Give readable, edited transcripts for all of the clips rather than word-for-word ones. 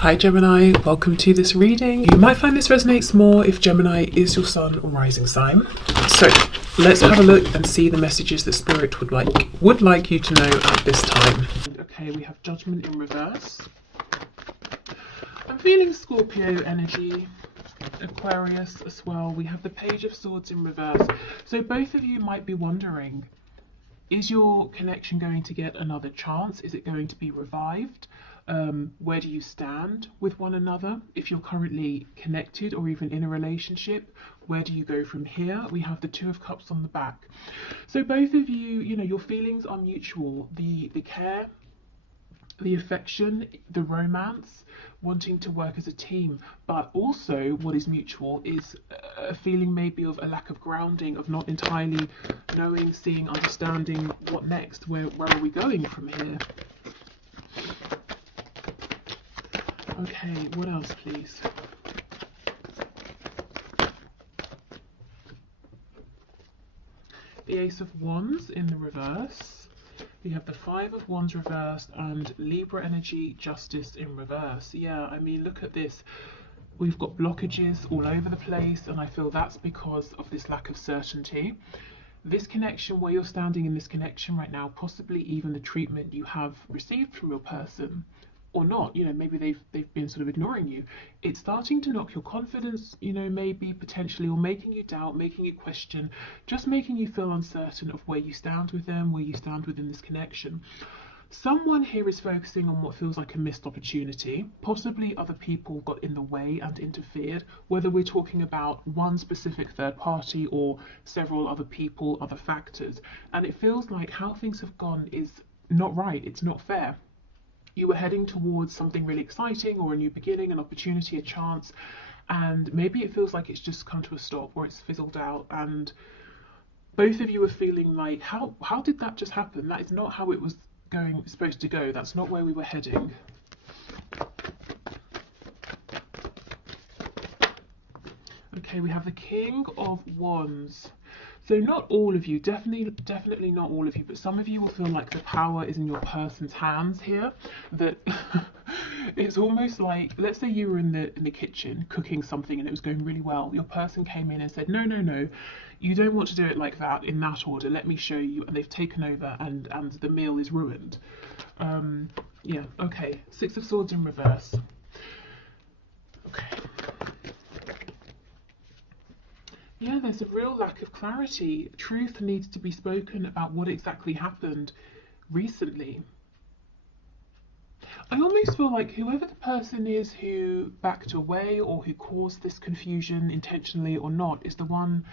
Hi Gemini, welcome to this reading. You might find this resonates more if Gemini is your sun or rising sign. So let's have a look and see the messages that Spirit would like you to know at this time. Okay, we have Judgment in reverse. I'm feeling Scorpio energy, Aquarius as well. We have the Page of Swords in reverse. So both of you might be wondering, is your connection going to get another chance? Is it going to be revived? Where do you stand with one another? If you're currently connected or even in a relationship, where do you go from here? We have the Two of Cups on the back. So both of you, your feelings are mutual. The care, the affection, the romance, wanting to work as a team, but also what is mutual is a feeling maybe of a lack of grounding, of not entirely knowing, seeing, understanding what next, where are we going from here? Okay, what else please? The Ace of Wands in the reverse. We have the Five of Wands reversed and Libra energy, Justice in reverse. Yeah, I mean, look at this. We've got blockages all over the place, and I feel that's because of this lack of certainty. This connection, where you're standing in this connection right now, possibly even the treatment you have received from your person, or not, maybe they've been sort of ignoring you. It's starting to knock your confidence, maybe potentially, or making you doubt, making you question, just making you feel uncertain of where you stand with them, where you stand within this connection. Someone here is focusing on what feels like a missed opportunity. Possibly other people got in the way and interfered, whether we're talking about one specific third party or several other people, other factors. And it feels like how things have gone is not right, it's not fair. You were heading towards something really exciting, or a new beginning, an opportunity, a chance, and maybe it feels like it's just come to a stop, or it's fizzled out, and both of you are feeling like, how did that just happen? That is not how it was supposed to go. That's not where we were heading. Okay, we have the King of Wands. So not all of you, definitely not all of you, but some of you will feel like the power is in your person's hands here. That it's almost like, let's say you were in the kitchen cooking something and it was going really well. Your person came in and said, no, you don't want to do it like that, in that order. Let me show you. And they've taken over, and the meal is ruined. Yeah. Okay. Six of Swords in reverse. Okay. Yeah, there's a real lack of clarity. Truth needs to be spoken about what exactly happened recently. I almost feel like whoever the person is who backed away or who caused this confusion, intentionally or not, is the one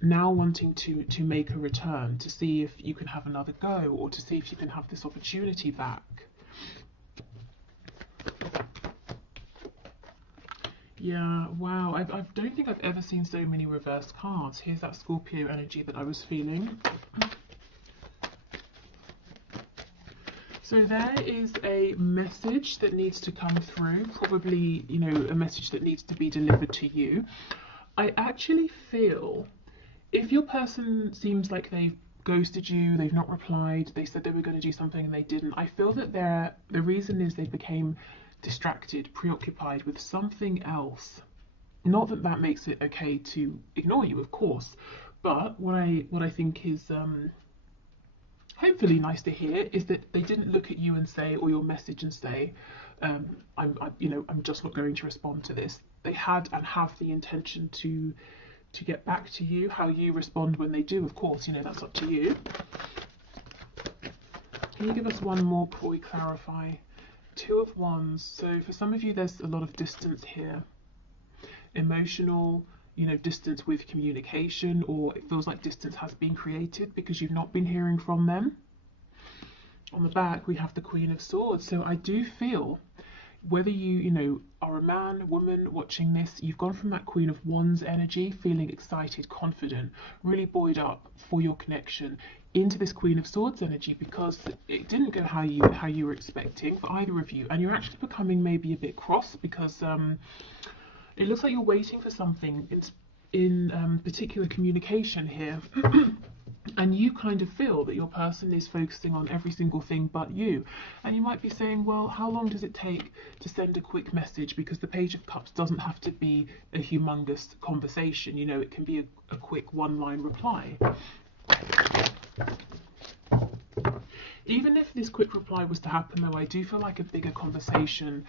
now wanting to make a return, to see if you can have another go, or to see if you can have this opportunity back. Yeah, wow, I don't think I've ever seen so many reverse cards. Here's that Scorpio energy that I was feeling. So there is a message that needs to come through, probably, a message that needs to be delivered to you. I actually feel if your person seems like they've ghosted you, they've not replied, they said they were going to do something and they didn't, I feel that the reason is they became distracted, preoccupied with something else. Not that that makes it okay to ignore you, of course, but what I think is hopefully nice to hear is that they didn't look at you and say, or your message and say, I'm just not going to respond to this. They had and have the intention to get back to you. How you respond when they do, of course, that's up to you. Can you give us one more before we clarify? Two of Wands. So for some of you, there's a lot of distance here. Emotional, distance with communication, or it feels like distance has been created because you've not been hearing from them. On the back, we have the Queen of Swords. So I do feel, whether you, are a man, woman watching this, you've gone from that Queen of Wands energy, feeling excited, confident, really buoyed up for your connection, into this Queen of Swords energy, because it didn't go how you were expecting for either of you, and you're actually becoming maybe a bit cross because it looks like you're waiting for something in particular communication here. and you kind of feel that your person is focusing on every single thing but you. And you might be saying, well, how long does it take to send a quick message? Because the Page of Cups doesn't have to be a humongous conversation, you know, it can be a quick one-line reply. Even if this quick reply was to happen, though, I do feel like a bigger conversation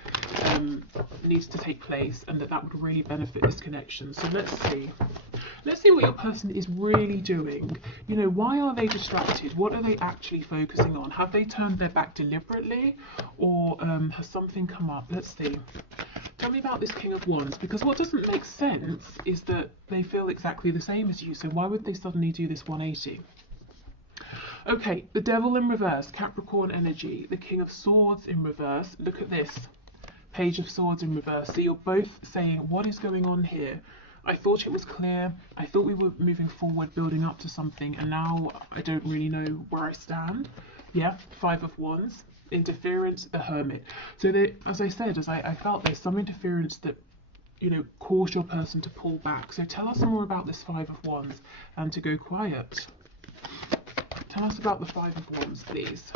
needs to take place, and that would really benefit this connection. So let's see. Let's see what your person is really doing. You know, why are they distracted? What are they actually focusing on? Have they turned their back deliberately, or has something come up? Let's see. Tell me about this King of Wands, because what doesn't make sense is that they feel exactly the same as you. So why would they suddenly do this 180? Okay, the Devil in reverse, Capricorn energy, the King of Swords in reverse. Look at this, Page of Swords in reverse. So you're both saying, what is going on here? I thought it was clear. I thought we were moving forward, building up to something, and now I don't really know where I stand. Yeah, Five of Wands, interference, the Hermit. So there, as I said, I felt there's some interference that, you know, caused your person to pull back. So tell us more about this Five of Wands and to go quiet. Tell us about the Five of Wands, please.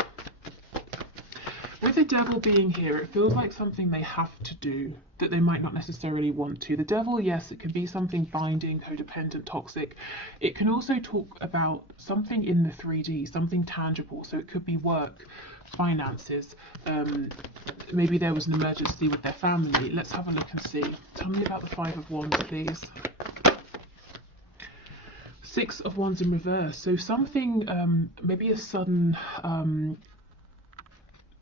With the Devil being here, it feels like something they have to do that they might not necessarily want to. The Devil, yes, it can be something binding, codependent, toxic. It can also talk about something in the 3D, something tangible. So it could be work, finances. Maybe there was an emergency with their family. Let's have a look and see. Tell me about the Five of Wands, please. Six of Wands in reverse. So something, maybe a sudden,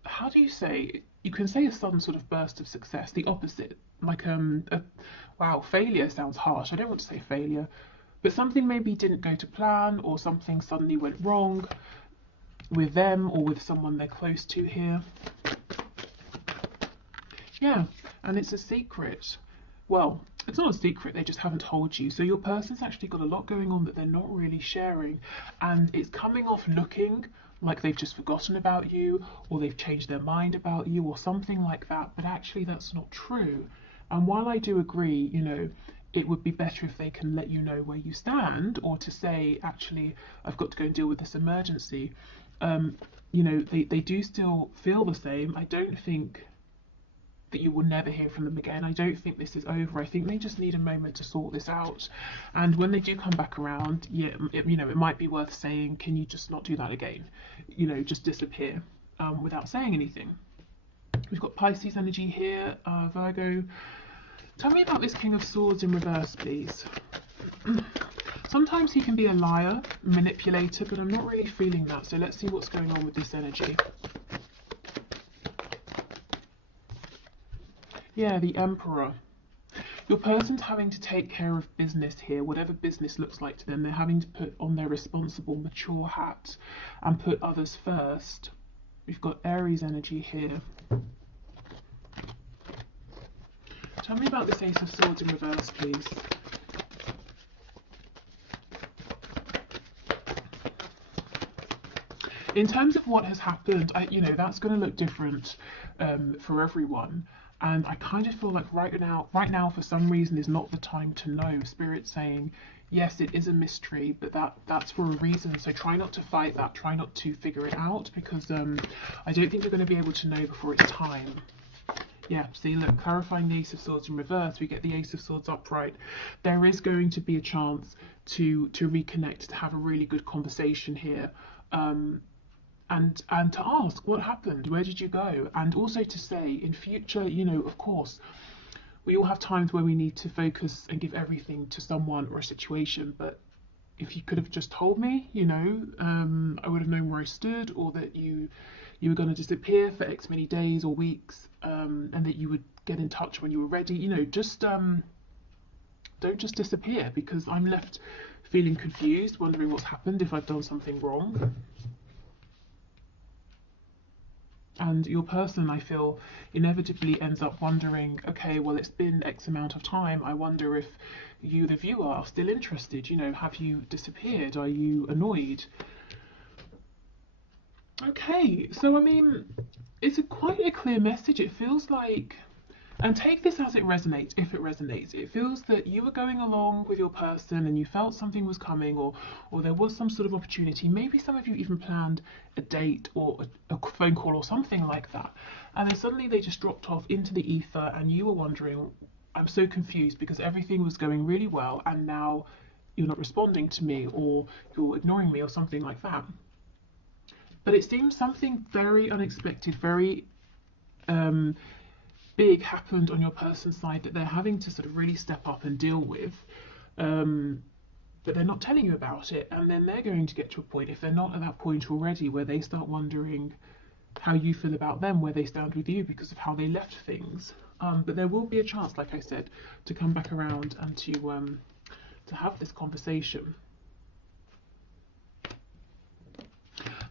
how do you say? You can say a sudden sort of burst of success. The opposite, like wow, failure sounds harsh. I don't want to say failure, but something maybe didn't go to plan, or something suddenly went wrong with them or with someone they're close to here. Yeah, and it's a secret. Well, it's not a secret, they just haven't told you. So your person's actually got a lot going on that they're not really sharing, and it's coming off looking like they've just forgotten about you, or they've changed their mind about you, or something like that, but actually that's not true. And while I do agree, you know, it would be better if they can let you know where you stand, or to say, actually, I've got to go and deal with this emergency. You know, they do still feel the same. I don't think that you will never hear from them again. I don't think this is over. I think they just need a moment to sort this out. And when they do come back around, yeah, you know, it might be worth saying, can you just not do that again? You know, just disappear without saying anything. We've got Pisces energy here, Virgo. Tell me about this King of Swords in reverse, please. Sometimes he can be a liar, manipulator, but I'm not really feeling that. So let's see what's going on with this energy. Yeah, the Emperor. Your person's having to take care of business here, whatever business looks like to them. They're having to put on their responsible, mature hat and put others first. We've got Aries energy here. Tell me about this Ace of Swords in reverse, please. In terms of what has happened, you know, that's going to look different for everyone. And I kind of feel like right now, for some reason, is not the time to know. Spirit's saying, yes, it is a mystery, but that's for a reason. So try not to fight that. Try not to figure it out, because I don't think you're going to be able to know before it's time. Yeah, see, look, clarifying the Ace of Swords in reverse, we get the Ace of Swords upright. There is going to be a chance to reconnect, to have a really good conversation here. And to ask what happened, where did you go, and also to say in future, you know, of course, we all have times where we need to focus and give everything to someone or a situation, but if you could have just told me, you know, I would have known where I stood, or that you were going to disappear for X many days or weeks, and that you would get in touch when you were ready. You know, just don't just disappear, because I'm left feeling confused, wondering what's happened, if I've done something wrong. And your person, I feel, inevitably ends up wondering, okay, well, it's been X amount of time. I wonder if you, the viewer, are still interested. You know, have you disappeared? Are you annoyed? Okay, so I mean, it's quite a clear message. It feels like And take this as it resonates, if it resonates. It feels that you were going along with your person and you felt something was coming, or there was some sort of opportunity. Maybe some of you even planned a date or a phone call or something like that. And then suddenly they just dropped off into the ether and you were wondering, I'm so confused because everything was going really well and now you're not responding to me or you're ignoring me or something like that. But it seems something very unexpected, very big happened on your person's side that they're having to sort of really step up and deal with, but they're not telling you about it. And then they're going to get to a point, if they're not at that point already, where they start wondering how you feel about them, where they stand with you because of how they left things. But there will be a chance, like I said, to come back around and to have this conversation.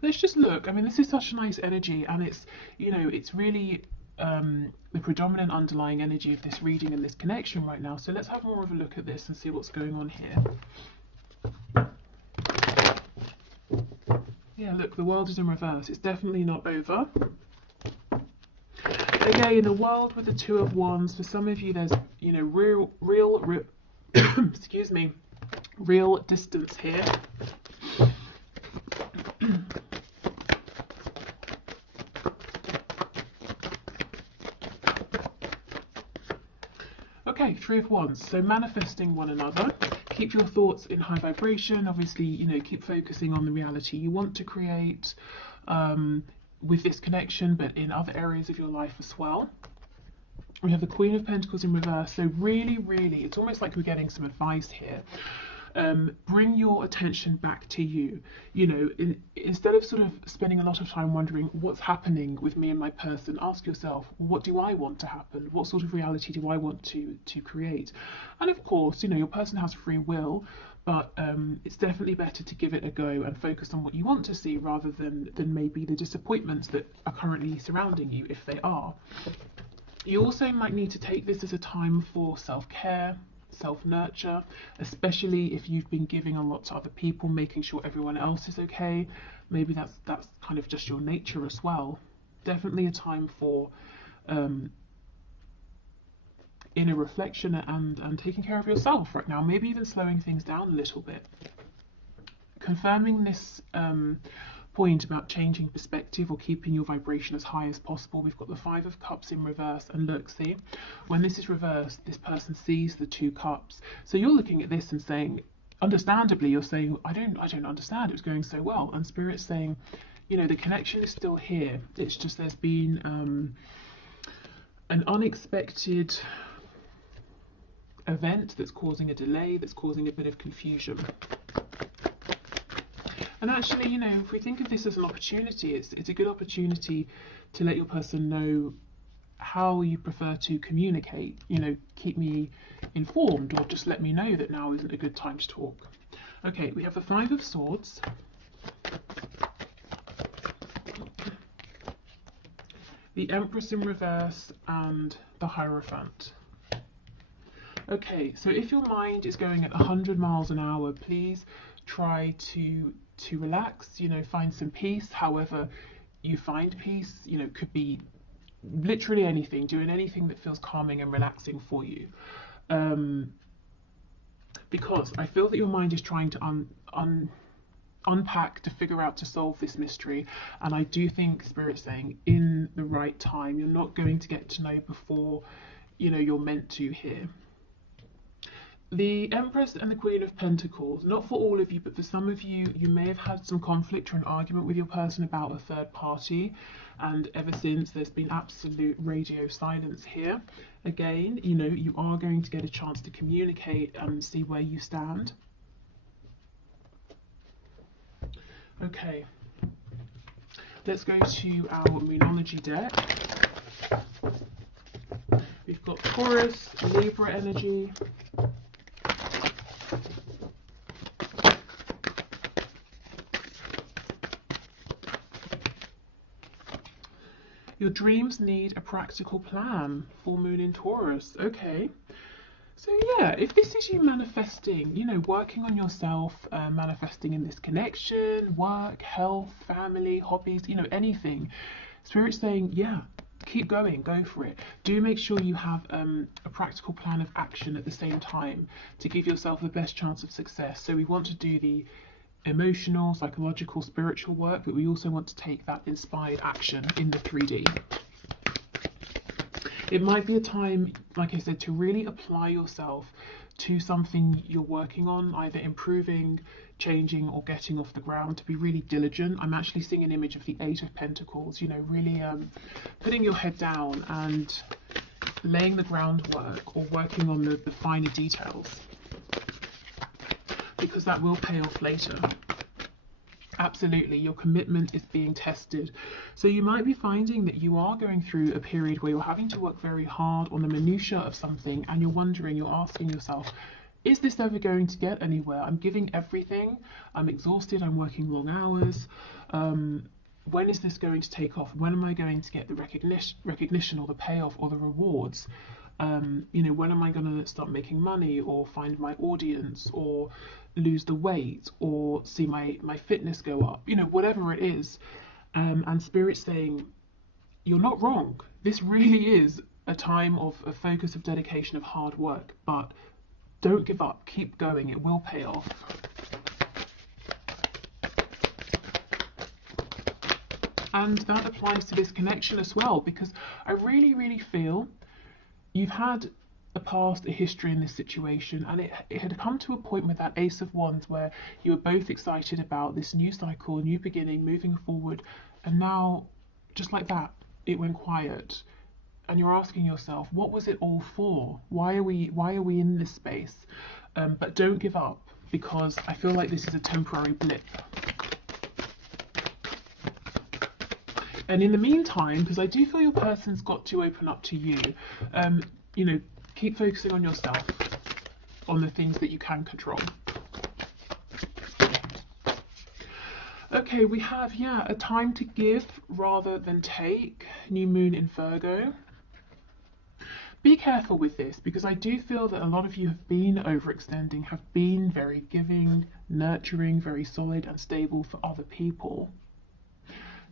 Let's just look. I mean, this is such a nice energy, and it's, you know, it's really the predominant underlying energy of this reading and this connection right now. So let's have more of a look at this and see what's going on here. Yeah, look, the world is in reverse. It's definitely not over. Again, the world with the Two of Wands. For some of you, there's, you know, real excuse me, real distance here. Okay, Three of Wands. So manifesting one another. Keep your thoughts in high vibration. Obviously, you know, keep focusing on the reality you want to create with this connection, but in other areas of your life as well. We have the Queen of Pentacles in reverse. So really, really, it's almost like we're getting some advice here. Bring your attention back to you. You know, instead of sort of spending a lot of time wondering what's happening with me and my person, ask yourself, what do I want to happen? What sort of reality do I want to create? And of course, you know, your person has free will, but it's definitely better to give it a go and focus on what you want to see rather than maybe the disappointments that are currently surrounding you, if they are. You also might need to take this as a time for self-care, self-nurture, especially if you've been giving a lot to other people, making sure everyone else is okay. Maybe that's kind of just your nature as well. Definitely a time for inner reflection and taking care of yourself right now, maybe even slowing things down a little bit. Confirming this point about changing perspective or keeping your vibration as high as possible. We've got the Five of Cups in reverse, and look, see, when this is reversed, this person sees the Two Cups. So you're looking at this and saying, understandably, you're saying, I don't understand, it was going so well. And Spirit's saying, you know, the connection is still here. It's just there's been an unexpected event that's causing a delay, that's causing a bit of confusion. And actually, you know, if we think of this as an opportunity, it's a good opportunity to let your person know how you prefer to communicate. You know, keep me informed, or just let me know that now isn't a good time to talk. Okay, we have the Five of Swords. The Empress in reverse and the Hierophant. Okay, so if your mind is going at 100 miles an hour, please try to relax, you know, find some peace. However you find peace, you know, could be literally anything, doing anything that feels calming and relaxing for you. Because I feel that your mind is trying to unpack, to figure out, to solve this mystery. And I do think Spirit's saying in the right time. You're not going to get to know before, you know, you're meant to here. The Empress and the Queen of Pentacles, not for all of you, but for some of you, you may have had some conflict or an argument with your person about a third party, and ever since there's been absolute radio silence here. Again, you know, you are going to get a chance to communicate and see where you stand. Okay, let's go to our Moonology deck. We've got Taurus, Libra energy. Your dreams need a practical plan. Full moon in Taurus. Okay. So yeah, if this is you manifesting, you know, working on yourself, manifesting in this connection, work, health, family, hobbies, you know, anything, Spirit's saying, yeah, keep going, go for it. Do make sure you have a practical plan of action at the same time to give yourself the best chance of success. So we want to do the emotional, psychological, spiritual work, but we also want to take that inspired action in the 3D. It might be a time, like I said, to really apply yourself to something you're working on, either improving, changing, or getting off the ground, to be really diligent. I'm actually seeing an image of the 8 of Pentacles, you know, really putting your head down and laying the groundwork, or working on the finer details, because that will pay off later. Absolutely, your commitment is being tested. So you might be finding that you are going through a period where you're having to work very hard on the minutiae of something, and you're wondering, you're asking yourself, is this ever going to get anywhere? I'm giving everything, I'm exhausted, I'm working long hours. When is this going to take off? When am I going to get the recognition or the payoff or the rewards? You know, when am I going to start making money, or find my audience, or lose the weight, or see my fitness go up? You know, whatever it is. And Spirit's saying, you're not wrong. This really is a time of focus, of dedication, of hard work. But don't give up. Keep going. It will pay off. And that applies to this connection as well, because I really, really feel you've had a past, a history in this situation, and it had come to a point with that Ace of Wands where you were both excited about this new cycle, new beginning, moving forward, and now, just like that, it went quiet. And you're asking yourself, what was it all for? Why are we in this space? But don't give up, because I feel like this is a temporary blip. And in the meantime, because I do feel your person's got to open up to you, you know, keep focusing on yourself, on the things that you can control. Okay, we have, a time to give rather than take. New moon in Virgo. Be careful with this, because I do feel that a lot of you have been overextending, have been very giving, nurturing, very solid and stable for other people.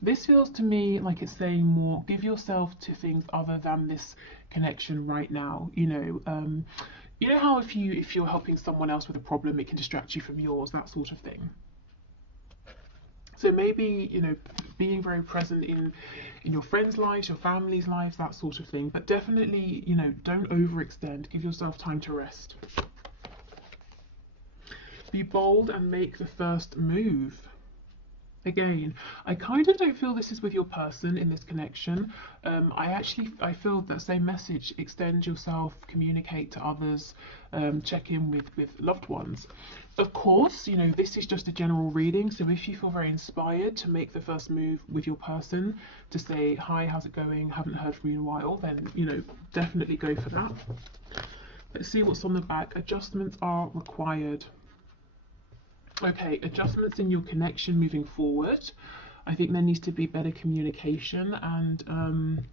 This feels to me like it's saying more, give yourself to things other than this connection right now. You know how if you're helping someone else with a problem, it can distract you from yours, that sort of thing. So maybe, you know, being very present in your friends' lives, your family's lives, that sort of thing. But definitely, you know, don't overextend. Give yourself time to rest. Be bold and make the first move. Again, I kind of don't feel this is with your person in this connection. I feel that same message. Extend yourself, communicate to others, check in with loved ones. Of course, you know, this is just a general reading, so if you feel very inspired to make the first move with your person, to say, hi, how's it going, haven't heard from you in a while, then, you know, definitely go for that. Let's see what's on the back. Adjustments are required. Okay, adjustments in your connection moving forward. I think there needs to be better communication, and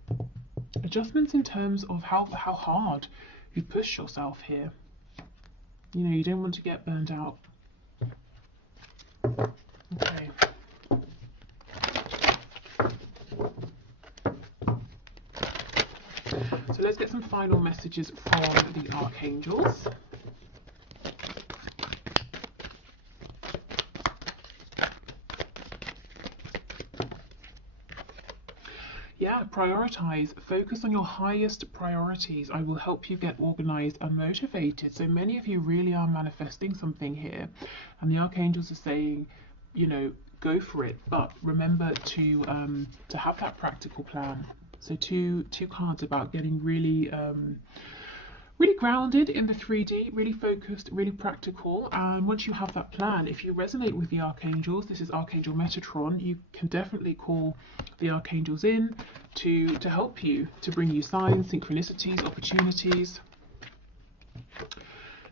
adjustments in terms of how hard you push yourself here. You know, you don't want to get burned out. Okay. So let's get some final messages from the archangels. Yeah, prioritize. Focus on your highest priorities. I will help you get organized and motivated. So many of you really are manifesting something here, and the archangels are saying, you know, go for it. But remember to have that practical plan. So two cards about getting really really grounded in the 3D, really focused, really practical. And once you have that plan, if you resonate with the archangels, this is Archangel Metatron, you can definitely call the archangels in to help you, to bring you signs, synchronicities, opportunities.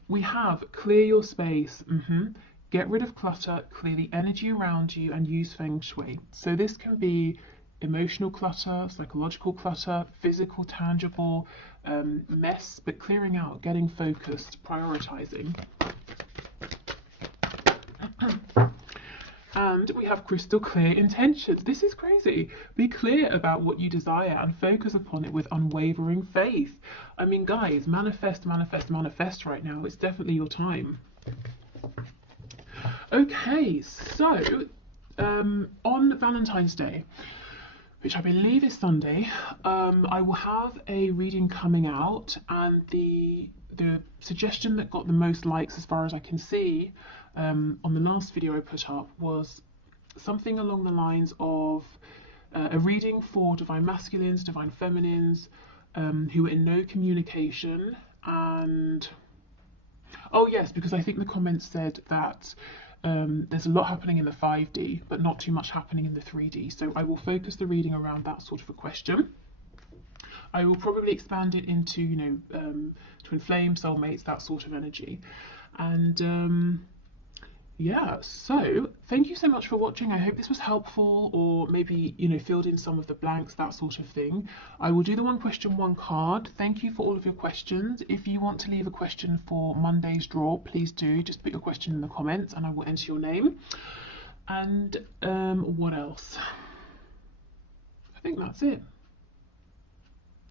We have clear your space. Get rid of clutter, clear the energy around you, and use Feng Shui. So this can be emotional clutter, psychological clutter, physical, tangible, mess, but clearing out, getting focused, prioritizing. And And we have crystal clear intentions. This is crazy. Be clear about what you desire and focus upon it with unwavering faith. I mean, guys, manifest, manifest, manifest right now. It's definitely your time. Okay, so on Valentine's Day, which I believe is Sunday, I will have a reading coming out, and the suggestion that got the most likes as far as I can see on the last video I put up was something along the lines of a reading for divine masculines, divine feminines, who are in no communication. And oh yes, because I think the comments said that there's a lot happening in the 5D, but not too much happening in the 3D. So I will focus the reading around that sort of a question. I will probably expand it into, you know, twin flame, soulmates, that sort of energy. And yeah, so thank you so much for watching. I hope this was helpful, or maybe, you know, filled in some of the blanks, that sort of thing. I will do the one question, one card. Thank you for all of your questions. If you want to leave a question for Monday's draw, please do. Just put your question in the comments and I will enter your name. And what else? I think that's it.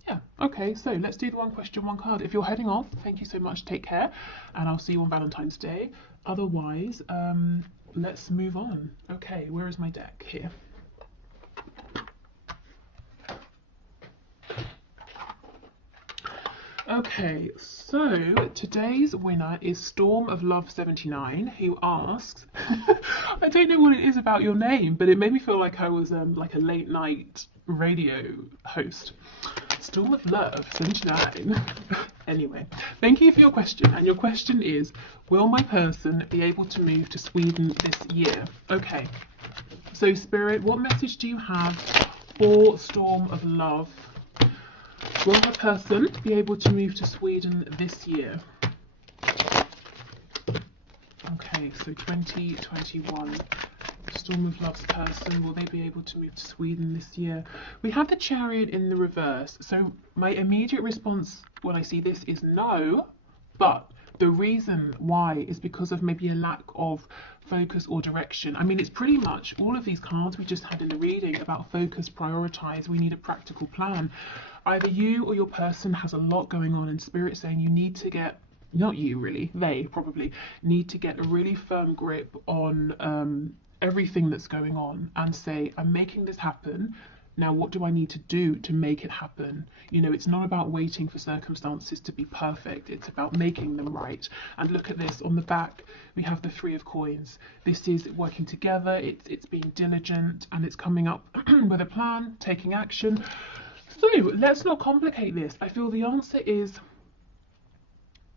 Yeah, okay, so let's do the one question, one card. If you're heading off, thank you so much, take care, and I'll see you on Valentine's Day. Otherwise, let's move on. Okay, where is my deck? Here. Okay, so today's winner is Storm of Love 79, who asks, I don't know what it is about your name, but it made me feel like I was like a late night radio host. Storm of Love 79. Anyway, thank you for your question, and your question is, will my person be able to move to Sweden this year? Okay, so Spirit, what message do you have for Storm of Love? Will my person be able to move to Sweden this year? Okay, so 2021. Storm of Love's person, will they be able to move to Sweden this year? We have the Chariot in the reverse, so my immediate response when I see this is no, but the reason why is because of maybe a lack of focus or direction. I mean, it's pretty much all of these cards we just had in the reading about focus, prioritize, we need a practical plan. Either you or your person has a lot going on, and Spirit saying you need to get, not you really, they probably need to get a really firm grip on everything that's going on and say, I'm making this happen. Now, what do I need to do to make it happen? You know, it's not about waiting for circumstances to be perfect. It's about making them right. And look at this on the back. We have the 3 of coins. This is working together. It's being diligent, and it's coming up with a plan, taking action. So let's not complicate this. I feel the answer is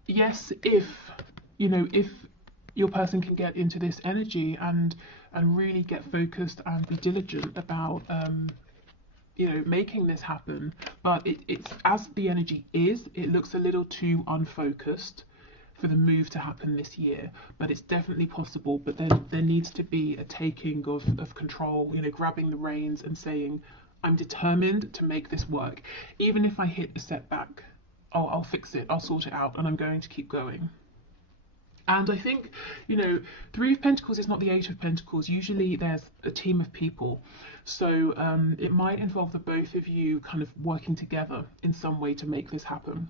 yes, if, you know, if your person can get into this energy and really get focused and be diligent about you know, making this happen. But it's as the energy is, it looks a little too unfocused for the move to happen this year, but it's definitely possible. But then there needs to be a taking of control, you know, grabbing the reins and saying, I'm determined to make this work. Even if I hit a setback, I'll fix it, I'll sort it out, and I'm going to keep going. And I think, you know, 3 of Pentacles is not the 8 of Pentacles. Usually there's a team of people. So it might involve the both of you kind of working together in some way to make this happen.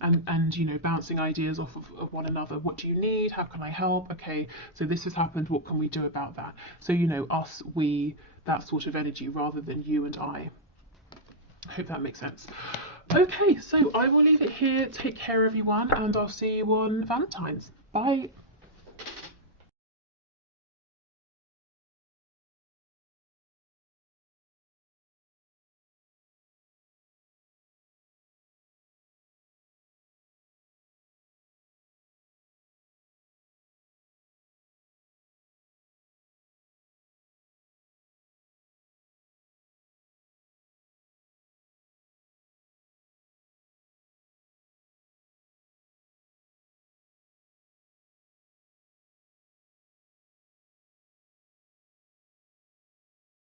And you know, bouncing ideas off of one another. What do you need? How can I help? Okay, so this has happened. What can we do about that? So, you know, us, we, that sort of energy rather than you and I. I hope that makes sense. Okay, so I will leave it here. Take care, everyone, and I'll see you on Valentine's. Bye.